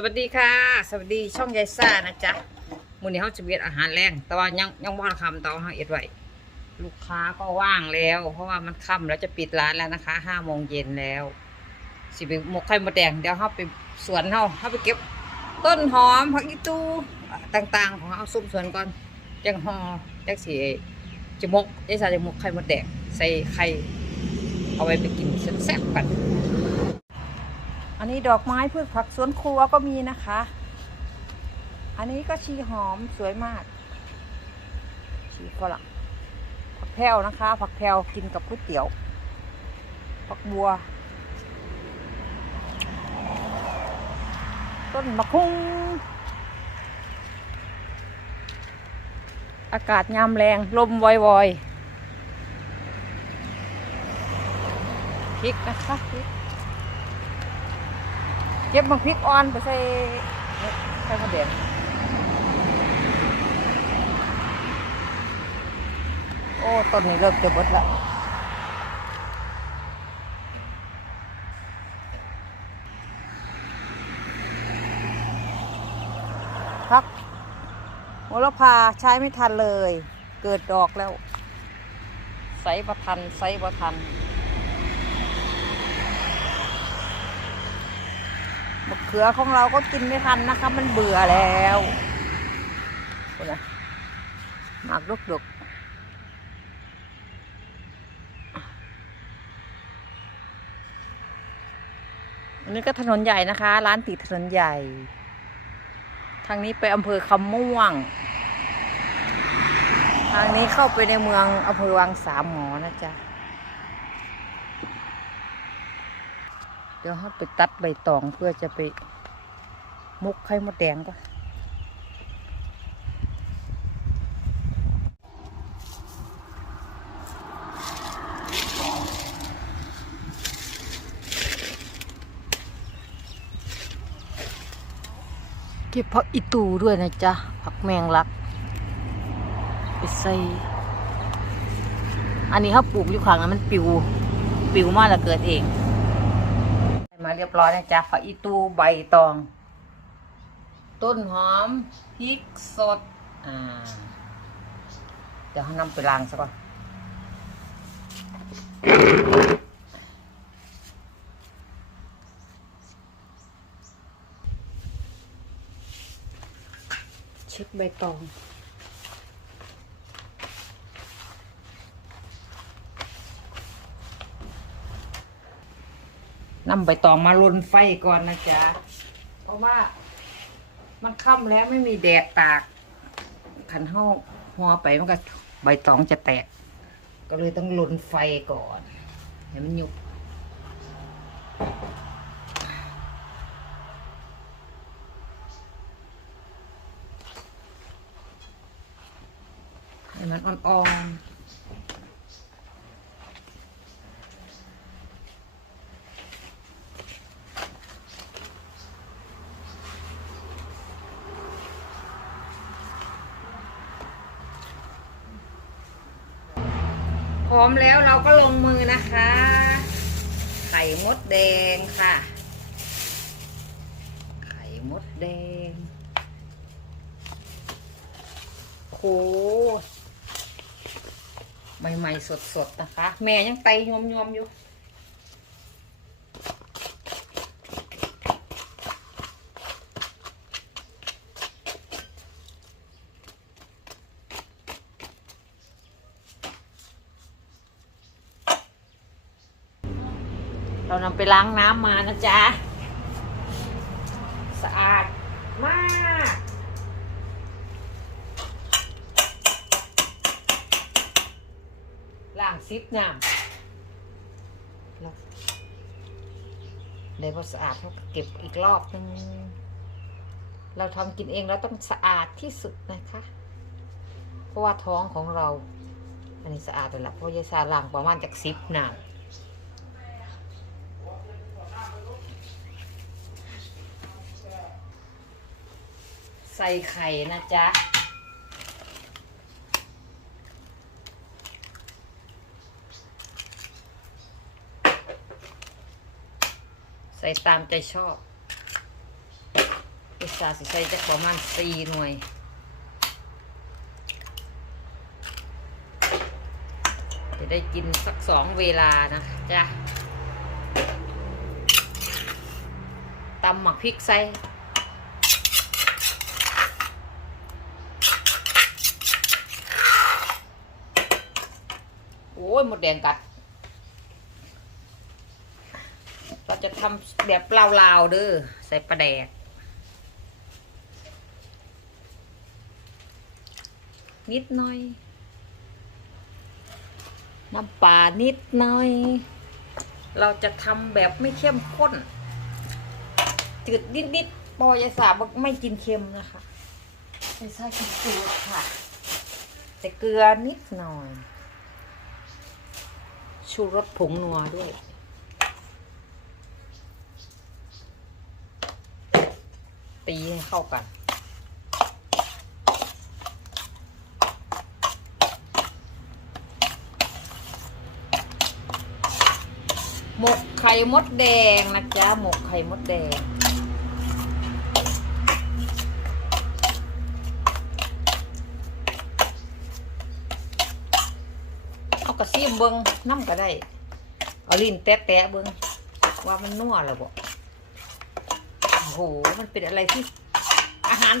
สวัสดีค่ะ สวัสดีช่องยายซ่านะจ๊ะมื้อนี้เขาจะเวียดอาหารแรง แต่ว่ายังยังว่างคำต่อเขาเอ็ดไว้ลูกค้าก็ว่างแล้ว เพราะว่ามันค่ำแล้วจะปิดร้านแล้วนะคะห้าโมงเย็นแล้วสิไปหมกไข่มดแดงเดี๋ยวเขาไปสวนเขาเขาไปเก็บ ต้นหอมผักอีตูต่างๆ ของเขาซุ่มสวนก่อนจังหอจังสีจะหมกยายซ่าจะหมกไข่มดแดงใส่ไข่เอาไว้ไปกินแซ่บๆกัน อันนี้ดอกไม้พืชผักสวนครัวก็มีนะคะ อันนี้ก็ชีหอมสวยมาก ชีฝรั่งผักแพรวนะคะ ผักแพรวกินกับก๋วยเตี๋ยวผักบัว ต้นมะคุ้งอากาศยามแรง ลมวอยๆพริกนะคะพริก เก็บมังพริกอ่อนไปใส่ใส่มะเด็นโอ้ต้นนี้เริ่มจะบดละพักโหระพาใช้ไม่ทันเลย เกิดดอกแล้ว ใส่ประทัน ใส่ประทัน มะ เขือของเราก็กินไม่ทันนะคะ มันเบื่อแล้วนะหมากดุกดุกอันนี้ก็ถนนใหญ่นะคะ ร้านติดถนนใหญ่ ทางนี้ไปอำเภอคำม่วง ทางนี้เข้าไปในเมืองอำเภอวังสามหมอนะจ๊ะ ดี๋ยวเราไปตัดใบตองเพื่อจะไปมุกไข่มดแดงก่อนเก็บผักอีตูด้วยนะจ๊ะ ผักแมงลัก ไปใส่ อันนี้เขาปลูกอยู่ข้างนั้นมันปิว ปิวมากแล้วเกิดเอง มาเรียบร้อยนะจ๊ะผักอีตูใบตอง ต้นหอมพริกสด อ่า เดี๋ยวเขานำไปล้างซะก่อนเช็คใบตอง นำใบตองมาลนไฟก่อนนะจ๊ะ เพราะว่ามันค่ำแล้วไม่มีแดดตากขันห้องหัวไปมันก็ใบตองจะแตก ก็เลยต้องลนไฟก่อนให้มันยุบให้มันอ่อนๆ ร้อมแล้วเราก็ลงมือนะคะ ไข่มดแดงค่ะ ไข่มดแดงโหใหม่ๆสดๆนะคะ แม่ยังไตยมๆอยู่ เรานำไปล้างน้ำมานะจ๊ะ สะอาดมากล้างซิปน้ำแล้วได้พอสะอาดเราเก็บอีกรอบนึง เราทำกินเองแล้วต้องสะอาดที่สุดนะคะ เพราะว่าท้องของเรา อันนี้สะอาดเลยละเพราะยายซาล้างประมาณจากซิปน้ำ ใส่ไข่นะจ๊ะ ใส่ตามใจชอบยสาสิใส่จะประมาณสี่หน่วยจะได้กินสักสองเวลานะจ้ะตำหมักพริกใส่ โอ้ยหมดแดงกัด เราจะทำแบบเปล่าๆเด้อใส่ปลาแดก นิดหน่อย น้ำปลานิดหน่อย เราจะทำแบบไม่เข้มข้น จืดนิดๆปอยาสาบอกไม่กินเค็มนะคะไม่ใช่กินจืดค่ะ แต่เกลือนิดหน่อย ชูรสผงนัวด้วย ตีให้เข้ากัน หมกไข่มดแดงนะจ๊ะ หมกไข่มดแดง เอา กระซีมเบิงน้ำก็ได้ เอาลิ้นแตะๆเบิงว่ามันนัวหรือบ่โอ้โห มันเป็นอะไรที่ อาหาร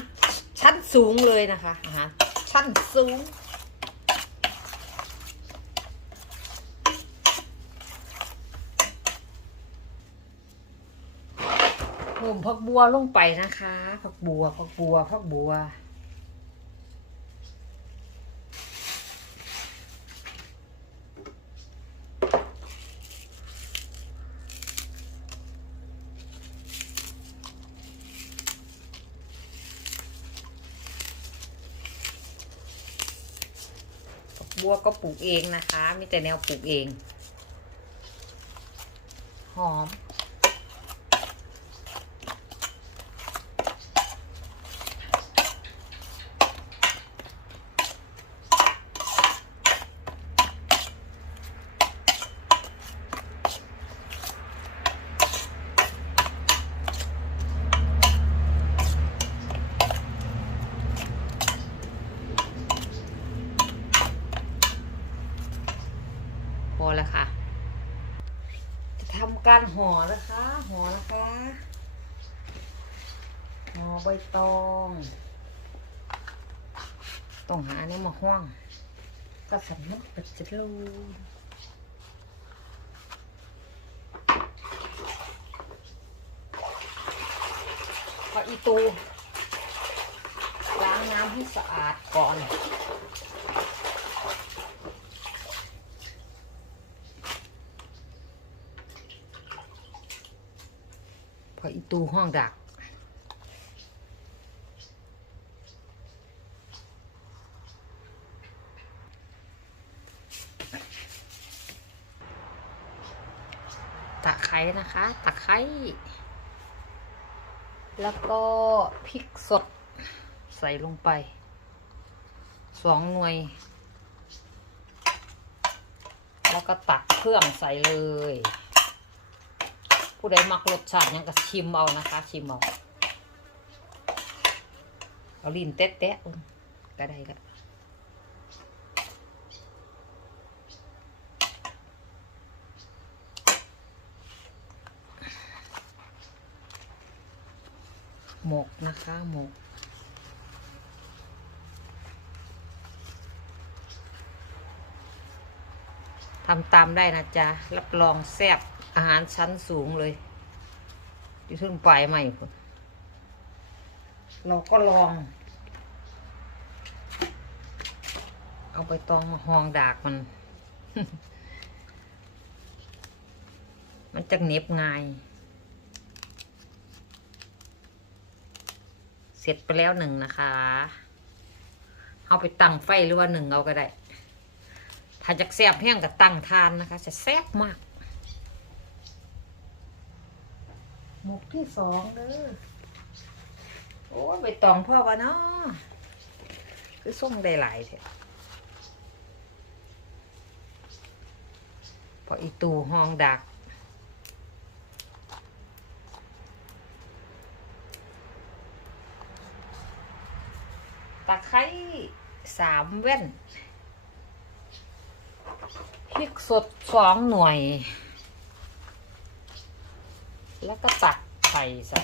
ชั้นสูงเลยนะคะ อาหารชั้นสูงเพิ่มผักบัวลงไปนะคะผักบัวผักบัวผักบัว ผั ก็ปลูกเองนะคะ มีแต่แนวปลูกเอง หอม พอแล้วค่ะ จะทำ การห่อนะคะห่อนะคะห่อใบตองต้องหาเนี่ยมาห้องก็สำนึกปัจจุลูพออีตูล้างน้ำให้สะอาดก่อน พออี ตูห้องดัก ตะไคร้นะคะ ตะไคร้แล้วก็พริกสดใส่ลงไปสองหน่วย แล้วก็ตักเครื่องใส่เลย ผู้ใดมักรสชาติยังก็ชิมเอานะคะ ชิมเอาเอาลิ้นแตะๆอุ่นก็ได้ก็หมกนะคะหมกทำตามได้นะจ๊ะ รับรองแซ่บ อาหารชั้นสูงเลย อยู่ทึ่งปลายใหม่คุณเราก็ลอง เอาไปตองมาหองดากมัน มันจะเน็บง่าย เสร็จไปแล้วหนึ่งนะคะ เอาไปตั้งไฟหรือว่าหนึ่งเอาก็ได้ ถ้าจะแซ่บแห้งก็ตั้งทานนะคะ จะแซ่บมาก หมกที่สองเด้อโอ้ยใบตองพ่อวะเนาะคือส่งได้หลายเถอะพออีตูห้องดักตะไคร้สามแว่นพริกสดสองหน่วย แล้วก็ตักไข่ใส่โ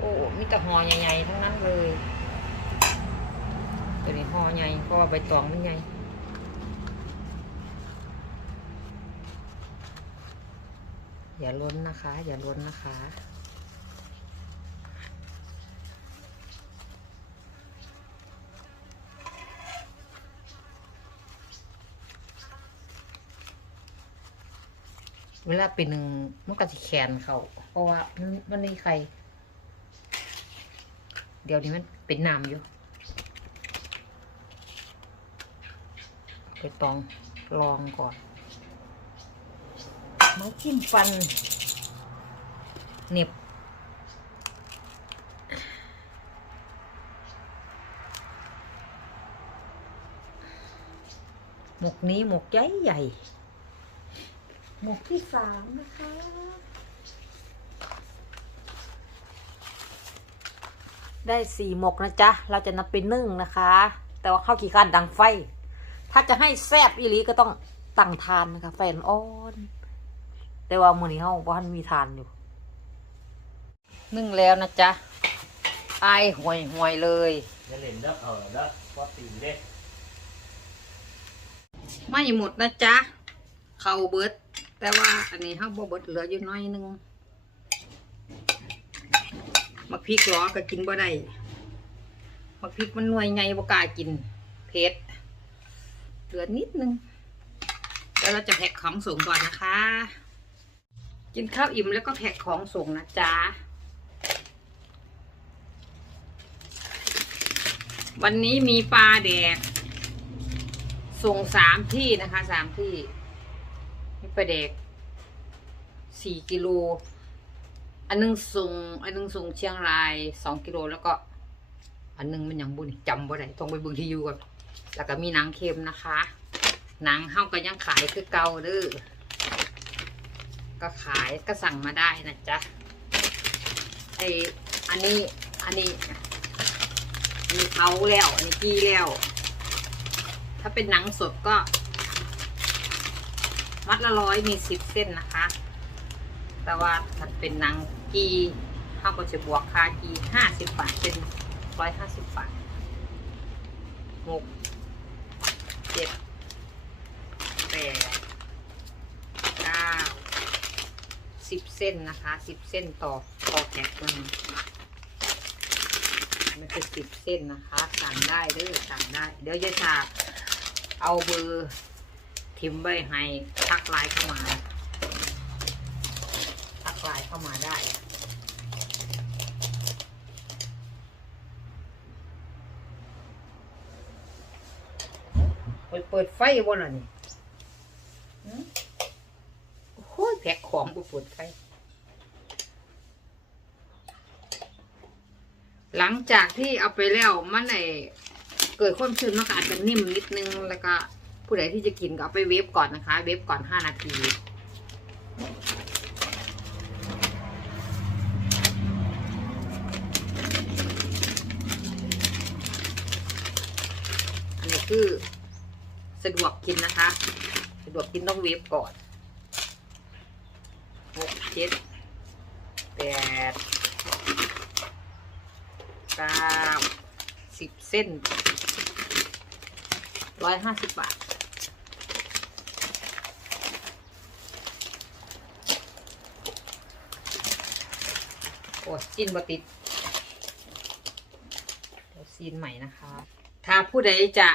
อ้มีแต่ห่อใหญ่ๆทั้งนั้นเลย ตัวนี้ห่อใหญ่เพราะว่าใบตองมันใหญ่อย่าล้นนะคะ อย่าล้นนะคะ เวลาเป็นหนึ่งมันก็จะแขนเขาเพราะว่ามันมันไม่ใคร เดี๋ยวนี้มันเป็นน้ำอยู่ไปตองลองก่อนม้จิ้มฟันเน็บหมกนี้หมกใหญ่ใหญ่ หมกที่สามนะคะได้สี่หมกนะจ๊ะ เราจะนำไปนึ่งนะคะ แต่ว่าข้าวขี้ข้านดังไฟ ถ้าจะให้แซ่บอีหลีก็ต้องตั้งทานนะคะไฟอ่อนๆแต่ว่ามือนี้เฮาบ่ทันมีทานอยู่ นึ่งแล้วนะจ๊ะไอายห่วยห่วยๆเลยจะเล่นเด้อเออเด้อพอตีเด้ไม่หมดนะจ๊ะ เขาเบิด แต่ว่าอันนี้เฮาบ่บดเหลืออยู่น้อยหนึงมักพริกหรอก็กินบ่ได้มักพริกมันหน่วยไงบ่กล้ากินเผ็ดเหลือนิดนึงแล้วเราจะแพ็คของส่งก่อนนะคะ กินข้าวอิ่มแล้วก็แพ็คของส่งนะจ๊ะวันนี้มีปลาแดกส่งสามที่นะคะสามที่ ลาแดกสี่กิโล อันหนึงส่งอันหนึงส่งเชียงรายสองกิโลแล้วก็ อันหนึงมันยังบุญจำบ่ได้ต้องไปบิ่งที่อยู่ก่อนแล้วก็มีหนังเค็มนะคะหนังเฮาก็ยังขายคือเก่าเด้อก็ขายก็สั่งมาได้นะจ๊ะไออันนี้อันนี้อันนี้เขาแล้วอันนี้กี้แล้ว ถ้าเป็นหนังสดก็ มัดละร้อยมีสิบเส้นนะคะ แต่ว่าถ้าเป็นหนังกีเขาก็จะบวกคากีห้าสิบบาทเป็นร้อยห้าสิบบาทหกเจ็ดแปดเก้าสิบเส้นนะคะสิบเส้นต่อต่อแพ็คหนึงมันคือสิบเส้นนะคะ สั่งได้เด้อสั่งได้ เดี๋ยวยายชาเอาเบอร์ ทิมไว้ให้ทักไลน์เข้ามา ทักไลน์เข้ามาได้เปิดเปิดไฟบนอะนี่หืมโอ้โหแพ็คของบุเปิดไฟ หลังจากที่เอาไปแล้วมันไอเกิดความชื้นมันก็อาจจะนิ่มนิดนึงแล้วก็ ผู้ใดที่จะกินก็เอาไปเวฟก่อนนะคะ เวฟก่อนห้านาทีอันนี้คือสะดวกกินนะคะ สะดวกกินต้องเวฟก่อนหกเจ็ดแปดเก้าสิบเส้นร้อยห้าสิบบาท อ้ซีนบติดเดี๋ยวซีนใหม่นะคะ ถ้าผู้ใดจะ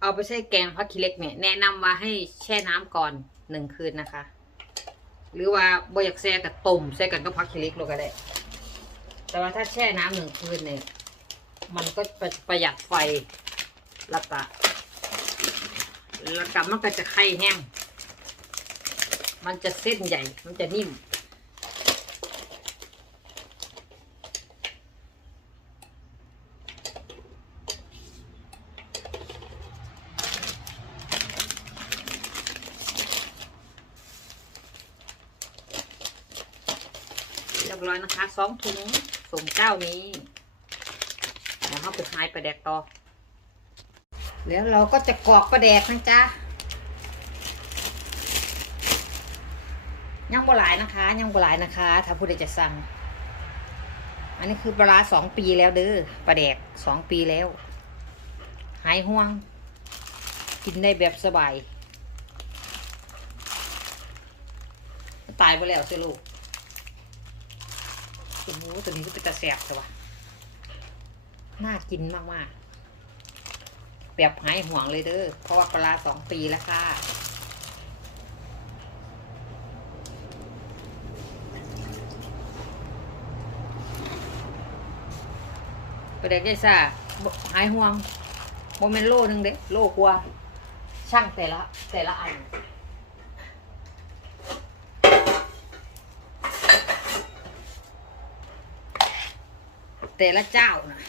เอาไปใช้แกงพักคิเล็กเนี่ย แนะนำว่าให้แช่น้ำก่อนหนึ่งคืนนะคะ หรือว่าบอยากแช่กับต้มแช่กันก็พักคิเล็กลงก็ได้ แต่ว่าถ้าแช่น้ำหนึ่งคืนเนี่ย มันก็ประประหยัดไฟแล้วก็แล้วก็มันก็จะไข่แห้ง มันจะเส้นใหญ่ มันจะนิ่ม บร้อยนะคะสองถุงส่งเจ้านี้แล้วเขาไปขายปลาแดกต่อ แล้วเราก็จะกรอกปลาแดกนะจ๊ะยังบหลายนะคะยังบหลายนะคะ ถ้าผู้ใดจะสั่ง อันนี้คือปลาสองปีแล้วเด้อปลาแดกสองปีแล้ว หายห่วง กินได้แบบสบาย ตายไปแล้วสิลูก โอ้ตัวนี้ก็เป็นตาแสบใช่ปะน่ากินมากๆ แบบหายห่วงเลยเด้อ เพราะว่าปลาสองปีแล้วค่ะประเด็นได้ซ่าหายห่วงโมเมนโลหนึงเด้โลกว่าช่างแต่ละแต่ละอัน แต่ละเจ้านะ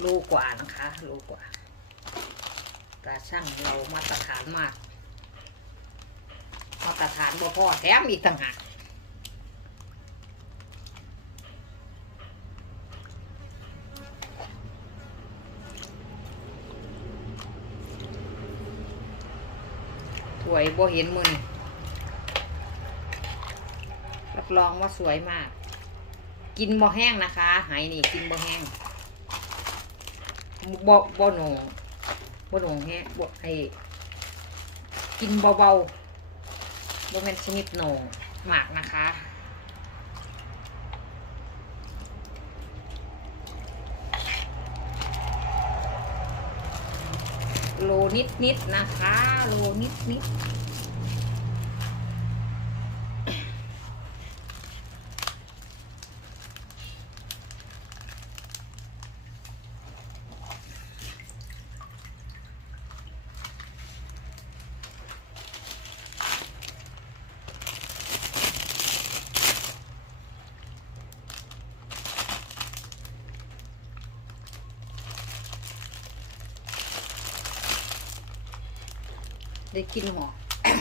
โลกว่านะคะโลกว่าตาช่างเรามาตรฐานมาก มาตรฐานบ่พอแถมอีกต่างหากสวยบ่เห็นมือนี่รับรองว่าสวยมาก กินบ่แห้งนะคะไหนี่กินบ่แห้งบ่บ่หนงบ่หนงแฮะบ่ไอกินเบาๆบ่แม่นชนิดโหนงหมากนะคะโลนิดนิดนะคะ โลนิดนิด ได้กินหอม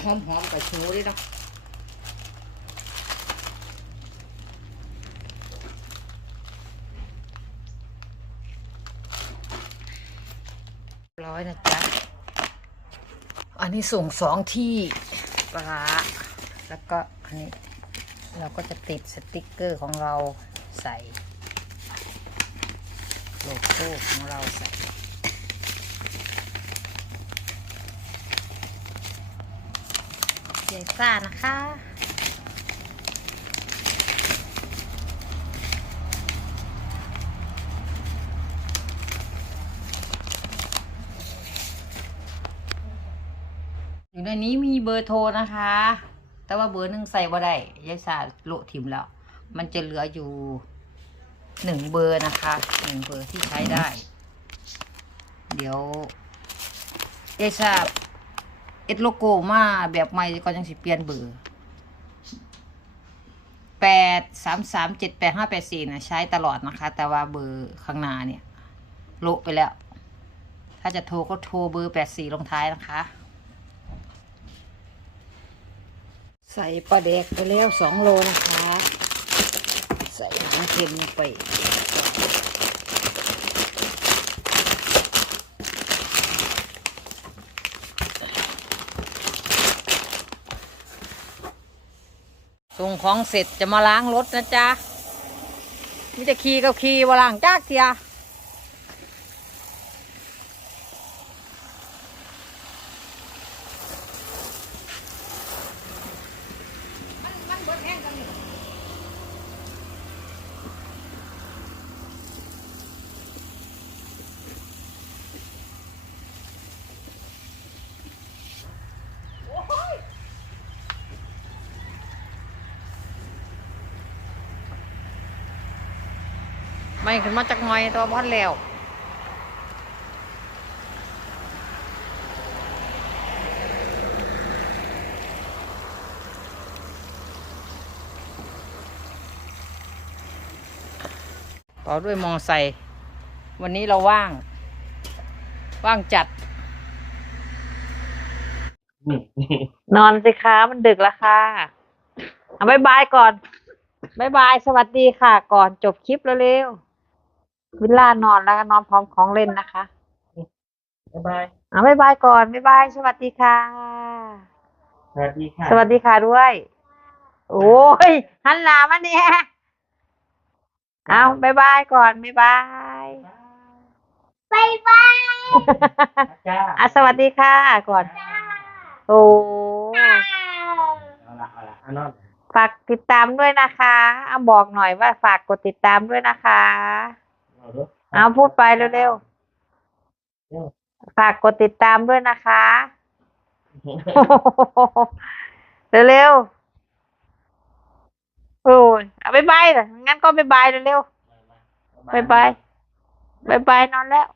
หอมหอมกับชูด้วยเนาะร้อยนะจ๊ะ อันนี้ส่งสองที่ปลาแล้วก็อันนี้เราก็จะติดสติกเกอร์ของเราใส่โลโก้ของเราใส่ เยซ่านะคะอยู่ในนี้มีเบอร์โทรนะคะ แต่ว่าเบอร์หนึ่งใส่บ่ได้ยายสาโละทิมแล้ว มันจะเหลืออยู่หนึ่งเบอร์นะคะหนึ่งเบอร์ที่ใช้ได้ เดี๋ยวยายสา เอ็ดโลโก้มาแบบใหม่ก็ยังสิเปลี่ยนเบอร์แปดสามสามเจ็ดแปดห้าแปดสี่นะใช้ตลอดนะคะ แต่ว่าเบอร์ข้างหน้าเนี่ยโละไปแล้ว ถ้าจะโทรก็โทรเบอร์แปดสี่ลงท้ายนะคะ ใส่ปลาแดกไปแล้วสองโลนะคะ ใส่หางเค็มไป ส่งของเสร็จจะมาล้างรถนะจ๊ะมิจะขี่ก็ขี่ว่าล้างจากเทีย ไม่ขึ้นมาจากหน่อยตัวบอดแล้วต่อด้วยมอไซค์วันนี้เราว่าง ว่างจัด นอนสิคะมันดึกแล้วค่ะเอาบายบายก่อนบายบาย สวัสดีค่ะ ก่อนจบคลิปเร็วๆ วิลล่านอนแล้วก็นอนพร้อมของเล่นนะคะบ๊ายบายอะบายบายก่อนบายบายสวัสดีค่ะ สวัสดีค่ะสวัสดีค่ะด้วย โอ้ยหันหน้ามาเนี่ยเอาบายบายก่อนบายบายบายบายจ้าอะสวัสดีค่ะก่อน โอ้เอาละเอาละเอานอนฝากติดตามด้วยนะคะเอาบอกหน่อยว่าฝากกดติดตามด้วยนะคะ เอาดูเอาพูดไปเร็วเร็วๆ ฝากกดติดตามด้วยนะคะ เร็วๆ โอ้ยเอาบายบายเหรองั้นก็บายบายเร็วๆบายบายบายบายนอนแล้ว